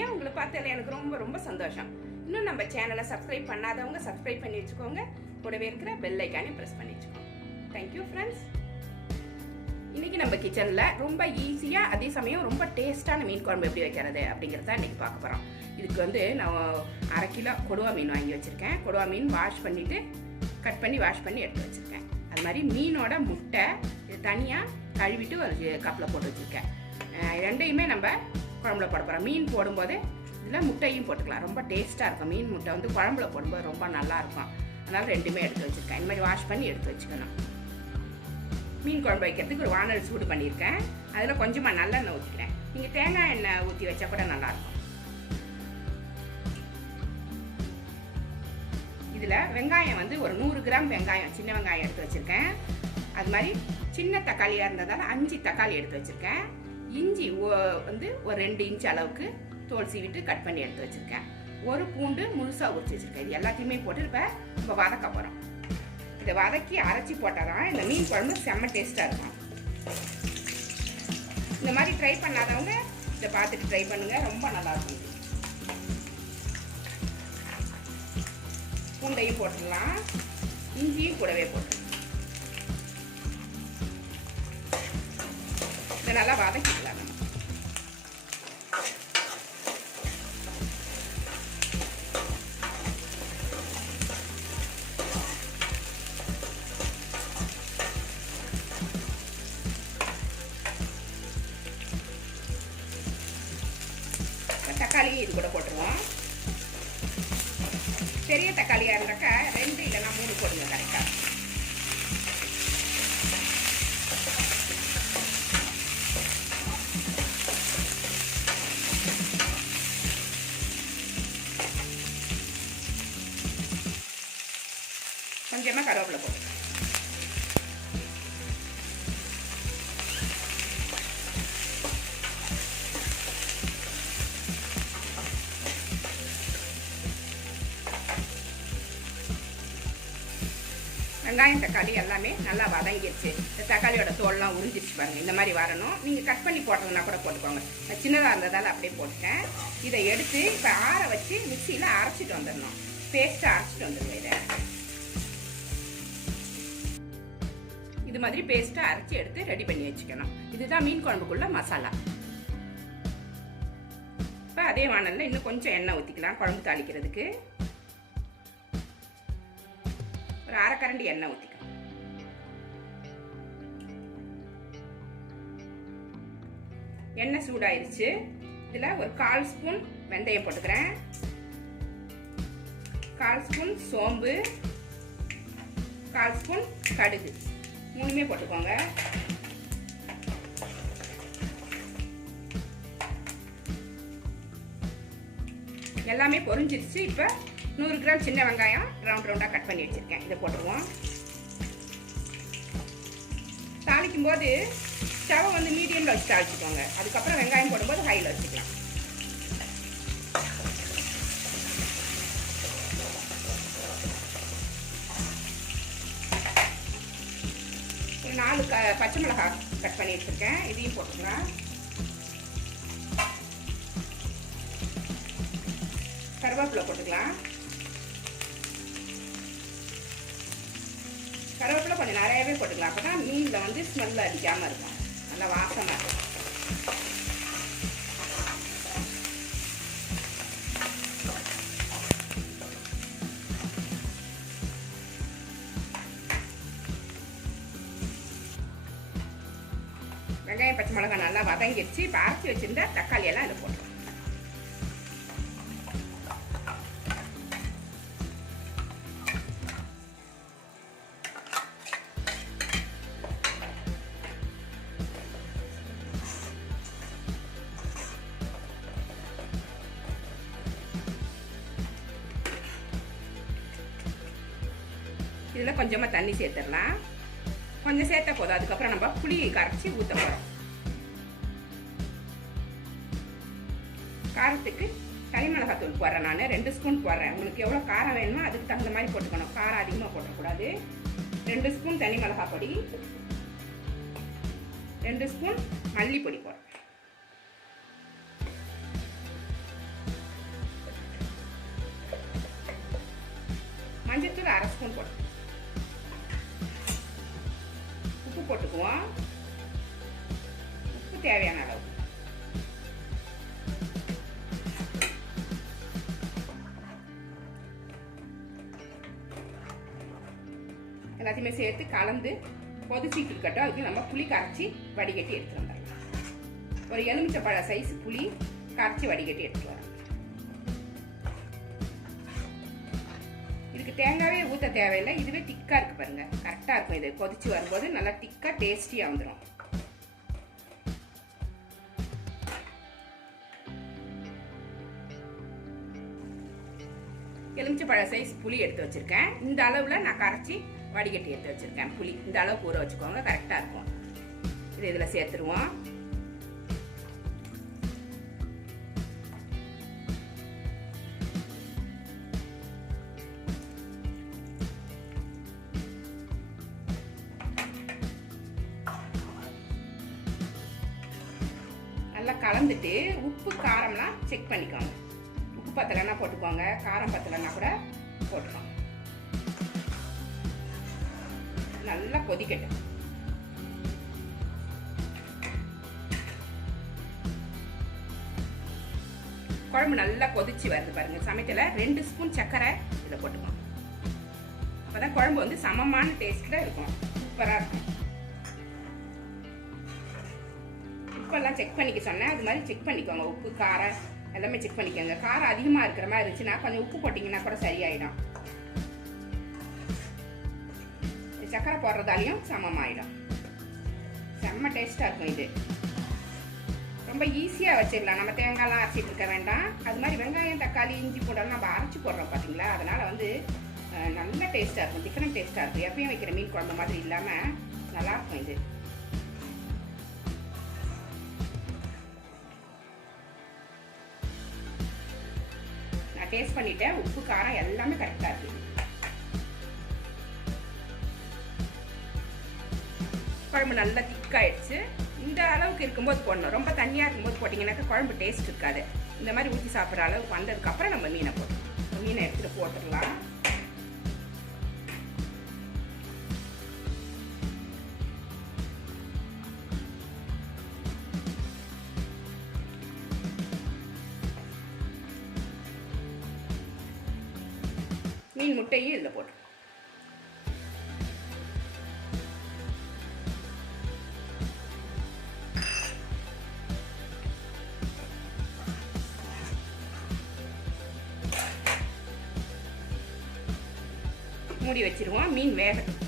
இருக்கீங்க உங்களை பார்த்ததில் எனக்கு ரொம்ப ரொம்ப சந்தோஷம். இன்னும் நம்ம சேனலை சப்ஸ்கிரைப் பண்ணாதவங்க சப்ஸ்கிரைப் பண்ணி வச்சுக்கோங்க. கூடவே இருக்கிற பெல் ஐக்கானே ப்ரெஸ் பண்ணி வச்சுக்கோங்க. தேங்க்யூ ஃப்ரெண்ட்ஸ் இன்றைக்கி நம்ம கிச்சனில் ரொம்ப ஈஸியாக அதே சமயம் ரொம்ப டேஸ்ட்டான மீன் குழம்பு எப்படி வைக்கிறது அப்படிங்கிறத இன்னைக்கு பார்க்க போகிறோம் இதுக்கு வந்து நான் அரை கிலோ கொடுவா மீன் வாங்கி வச்சுருக்கேன். கொடுவா மீன் வாஷ் பண்ணிவிட்டு கட் பண்ணி வாஷ் பண்ணி எடுத்து வச்சுருக்கேன். அது மாதிரி மீனோட முட்டை இது தனியாக கழுவிட்டு ஒரு கப்பில் போட்டு வச்சுருக்கேன். ரெண்டையுமே நம்ம குழம்புல போட போகிறேன் மீன் போடும்போது இதில் முட்டையும் போட்டுக்கலாம். ரொம்ப டேஸ்ட்டாக இருக்கும். மீன் முட்டை வந்து குழம்புல போடும்போது ரொம்ப நல்லாயிருக்கும் அதனால் ரெண்டுமே எடுத்து வச்சுருக்கேன். இந்த மாதிரி வாஷ் பண்ணி எடுத்து வச்சுக்கணும். மீன் குழம்பு வைக்கிறதுக்கு ஒரு வானல் சூடு பண்ணியிருக்கேன். அதில் கொஞ்சமாக நல்லெண்ணெய் ஊற்றிக்கிறேன் நீங்கள் தேங்காய் எண்ணெய் ஊற்றி வச்சா கூட நல்லாயிருக்கும் இதில் வெங்காயம் வந்து ஒரு நூறு கிராம் வெங்காயம் சின்ன வெங்காயம் எடுத்து வச்சுருக்கேன். அது மாதிரி சின்ன தக்காளியாக இருந்ததால் அஞ்சு தக்காளி எடுத்து வச்சுருக்கேன். இஞ்சி வந்து ஒரு ரெண்டு இன்ச் அளவுக்கு தோல் சீவிட்டு கட் பண்ணி எடுத்து வச்சுருக்கேன். ஒரு பூண்டு முழுசாக உரிச்சு வச்சுருக்கேன். இது எல்லாத்தையுமே போட்டு இப்போ இப்போ வதக்க போகிறோம் இதை வதக்கி அரைச்சி போட்டால் தான் இந்த மீன் குழம்பு செம்ம டேஸ்ட்டாக இருக்கும். இந்த மாதிரி ட்ரை பண்ணாதவங்க இதை பார்த்துட்டு ட்ரை பண்ணுங்கள் ரொம்ப நல்லா இருக்கும். பூண்டையும் போட்டுடலாம் இஞ்சியும் கூடவே போட்டுடலாம் இதை நல்லா வதக்கிக்கலாம் நம்ம தக்காளியும் இது கூட போட்டுருவோம். பெரிய தக்காளியாக இருந்தாக்கா ரெண்டு இல்லைன்னா மூணு போடுங்க கரெக்டாக கொஞ்சமாக கருவேப்பிலை போட்டு. வெங்காயம் தக்காளி எல்லாமே நல்லா வதங்கிடுச்சு இந்த தக்காளியோட தோல்லாம் உறிஞ்சிருச்சு பாருங்க. இந்த மாதிரி வரணும். நீங்கள் கட் பண்ணி போடுறதுனா கூட போட்டுக்கோங்க. நான் சின்னதாக இருந்ததால் அப்படியே போட்டுட்டேன். இதை எடுத்து இப்போ ஆற வச்சு மிக்சியில் அரைச்சிட்டு வந்துடணும். பேஸ்ட்டாக அரைச்சிட்டு வந்துடுங்க இதை. இது மாதிரி பேஸ்ட்டாக அரைச்சி எடுத்து ரெடி பண்ணி வச்சுக்கணும். இதுதான் மீன் குழம்புக்குள்ள மசாலா. இப்போ அதே வானலில் இன்னும் கொஞ்சம் எண்ணெய் ஊற்றிக்கலாம் குழம்பு தாளிக்கிறதுக்கு. ஒரு அரைக்கரண்டி எண்ணெய் ஊற்றிக்கலாம் எண்ணெய் சூடாயிருச்சு. இதில் ஒரு கால் ஸ்பூன் வெந்தயம் போட்டுக்கிறேன். கால் ஸ்பூன் சோம்பு. கால் ஸ்பூன் கடுகு. மூணுமே போட்டுக்கோங்க. எல்லாமே பொறிஞ்சிருச்சு இப்போ நூறு கிராம் சின்ன வெங்காயம் ரவுண்ட் ரவுண்டாக கட் பண்ணி வச்சுருக்கேன். இதை போட்டுருவோம். தாளிக்கும் போது ஸ்டவ் வந்து மீடியமில் வச்சு தாளிச்சுக்கோங்க. அதுக்கப்புறம் வெங்காயம் போடும்போது ஹையில் வச்சுக்கலாம். நாலு க பச்சை மிளகாய் கட் பண்ணி வச்சுருக்கேன் இதையும் போட்டுக்கலாம். கருவேப்பிலை போட்டுக்கலாம். கருவேப்பிலை கொஞ்சம் நிறையவே போட்டுக்கலாம். அப்போ தான் மீனில் வந்து ஸ்மெல் அடிக்காமல் இருக்கும். நல்லா வாசமாக இருக்கும். வெங்காயம் பச்சை மிளகாய் நல்லா வதங்கிடுச்சு. இப்போ அரைச்சி வச்சிருந்தா தக்காளி எல்லாம் இதில் போட்டுருவோம் இதில் கொஞ்சமாக தண்ணி சேர்த்துடலாம். கொஞ்சம் சேர்த்தா போதும். அதுக்கப்புறம் நம்ம புளி கரைச்சி ஊற்ற போகிறோம் காரத்துக்கு தனிமிளகாத்தூள் போடுறேன் நான். ரெண்டு ஸ்பூன் போடுறேன். உங்களுக்கு எவ்வளோ காரம் வேணுமோ அதுக்கு தகுந்த மாதிரி போட்டுக்கணும். காரம் அதிகமாக போட்டக்கூடாது. ரெண்டு ஸ்பூன் தனி மிளகா பொடி. ரெண்டு ஸ்பூன் மல்லிப்பொடி போடுறேன். மஞ்சத்தூள் அரை ஸ்பூன் போடுறேன். உப்பு போட்டுக்குவோம். உப்பு தேவையான அளவு. எல்லாத்தையுமே சேர்த்து கலந்து கொதிச்சிட்டு இருக்கட்டும் அதுக்கு நம்ம புளி கரைச்சி வடிகட்டி எடுத்துட்டு வந்துடலாம். ஒரு எலுமிச்சை பழ சைஸ் புளி கரைச்சி வடிகட்டி எடுத்துட்டு வரேன் இதுக்கு தேங்காவே ஊற்ற தேவையில்லை. இதுவே திக்காக இருக்கு பாருங்க. கரெக்டாக இருக்கும். இது கொதிச்சு வரும்போது நல்லா திக்காக டேஸ்டியாக வந்துடும் எலுமிச்சை பழ சைஸ் புளி எடுத்து வச்சிருக்கேன். இந்த அளவில் நான் கரைச்சி வடிகட்டி எடுத்து வச்சுருக்கேன். புளி இந்த அளவுக்கு ஊற வச்சுக்கோங்க. கரெக்டாக இருக்கும். இது இதில் சேர்த்துருவோம். நல்லா கலந்துட்டு உப்பு காரம்லாம் செக் பண்ணிக்கோங்க. உப்பு பத்தலைன்னா போட்டுக்கோங்க. காரம் பத்தலைன்னா கூட போட்டுக்கோங்க. நல்லா கொதிக்கட்டும் குழம்பு நல்லா கொதிச்சு வருது பாருங்க சமைக்கல ரெண்டு ஸ்பூன் சர்க்கரை இதை போட்டுக்கோங்க அப்பதான் குழம்பு வந்து சமமான டேஸ்ட்ல இருக்கும் சூப்பரா இருக்கும் உப்பெல்லாம் செக் பண்ணிக்க சொன்னேன் அது மாதிரி செக் பண்ணிக்கோங்க உப்பு காரம் எல்லாமே செக் பண்ணிக்கோங்க காரம் அதிகமாக இருக்கிற மாதிரி இருந்துச்சுன்னா கொஞ்சம் உப்பு போட்டிங்கன்னா கூட சரியாயிடும் சக்கரை போடுறதாலையும் சமமாயிடும். செம்ம டேஸ்ட்டாக இருக்கும் இது. ரொம்ப ஈஸியாக வச்சிடலாம். நம்ம தேங்காய்லாம் அரைச்சிட்டு இருக்க வேண்டாம். அது மாதிரி வெங்காயம் தக்காளி இஞ்சி பூண்டெல்லாம் நம்ம அரைச்சி போடுறோம் பார்த்தீங்களா அதனால் வந்து நல்ல டேஸ்ட்டாக இருக்கும். டிஃப்ரெண்ட் டேஸ்ட்டாக இருக்கும். எப்பயும் வைக்கிற மீன் குழம்பு மாதிரி இல்லாமல் நல்லாயிருக்கும் இது. நான் டேஸ்ட் பண்ணிட்டேன். உப்பு காரம் எல்லாமே கரெக்டாக இருக்குது குழம்பு நல்லா திக்காயிடுச்சு இந்த அளவுக்கு இருக்கும்போது போடணும். ரொம்ப தண்ணியாக இருக்கும்போது போட்டிங்கன்னாக்கா குழம்பு டேஸ்ட் இருக்காது. இந்த மாதிரி ஊற்றி சாப்பிட்ற அளவுக்கு வந்ததுக்கப்புறம் நம்ம மீனை போடணும். மீனை எடுத்துகிட்டு போட்டுடலாம். மீன் முட்டையும் இதில் போட்டுருவோம் மூடி வச்சிருவோம். மீன் வேகட்டும்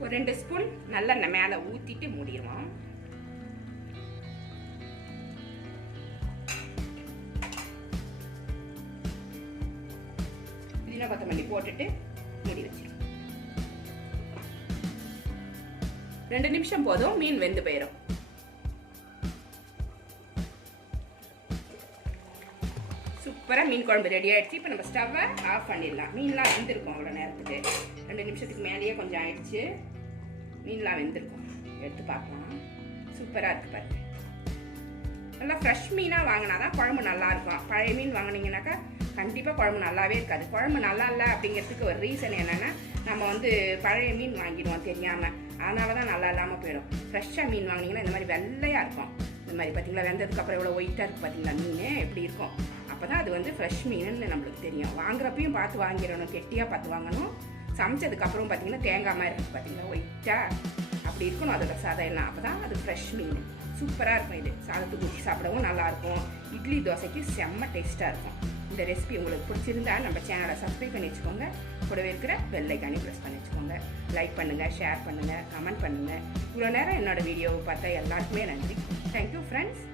ஒரு ரெண்டு ஸ்பூன் நல்லெண்ணெய் மேலே ஊற்றிட்டு மூடிடுவோம். புதினா கொத்தமல்லி போட்டுட்டு மூடி வச்சிருவோம். ரெண்டு நிமிஷம் போதும் மீன் வெந்து போயிடும் சூப்பராக மீன் குழம்பு ரெடி ஆகிடுச்சு இப்போ நம்ம ஸ்டவ்வை ஆஃப் பண்ணிடலாம். மீன்லாம் வெந்திருக்கும் அவ்வளோ நேரத்துக்கு. ரெண்டு நிமிஷத்துக்கு மேலேயே கொஞ்சம் ஆயிடுச்சு. மீன்லாம் வெந்திருக்கும். எடுத்து பார்க்கலாம். சூப்பராக இருக்குது பாருங்க நல்லா ஃப்ரெஷ் மீனாக வாங்கினா தான் குழம்பு நல்லாயிருக்கும் பழைய மீன் வாங்கினீங்கன்னாக்கா கண்டிப்பாக குழம்பு நல்லாவே இருக்காது. குழம்பு நல்லா இல்லை அப்படிங்கிறதுக்கு ஒரு ரீசன் என்னென்னா நம்ம வந்து பழைய மீன் வாங்கிடுவோம் தெரியாமல் அதனால தான் நல்லா இல்லாமல் போயிடும். ஃப்ரெஷ்ஷாக மீன் வாங்கினீங்கன்னா இந்த மாதிரி வெள்ளையாக இருக்கும். இந்த மாதிரி பார்த்தீங்களா வெந்ததுக்கு அப்புறம் எவ்வளோ ஒயிட்டாக இருக்குது பார்த்தீங்களா மீன் எப்படி இருக்கும்? அப்போ தான் அது வந்து ஃப்ரெஷ் மீனுன்னு நம்மளுக்கு தெரியும். வாங்குறப்பையும் பார்த்து வாங்கிடணும். கெட்டியாக பார்த்து வாங்கணும். சமைச்சதுக்கப்புறம் பார்த்தீங்கன்னா தேங்காய் மாதிரி இருக்குது பார்த்தீங்களா? ஒயிட்டாக அப்படி இருக்கணும் அதோட சாதம் எல்லாம். அப்போ தான் அது ஃப்ரெஷ் மீன். சூப்பராக இருக்கும் இது. சாதத்துக்கு ஊற்றி சாப்பிடவும் நல்லாயிருக்கும். இட்லி தோசைக்கு செம்ம டேஸ்ட்டாக இருக்கும். இந்த ரெசிபி உங்களுக்கு பிடிச்சிருந்தா நம்ம சேனலை சப்ஸ்கிரைப் பண்ணி வச்சுக்கோங்க. கூடவே இருக்கிற பெல் ப்ரெஸ் பண்ணி வச்சுக்கோங்க. லைக் பண்ணுங்கள் ஷேர் பண்ணுங்கள் கமெண்ட் பண்ணுங்கள் இவ்வளோ நேரம் என்னோடய வீடியோவை பார்த்தா எல்லாருக்குமே நன்றி. Thank you friends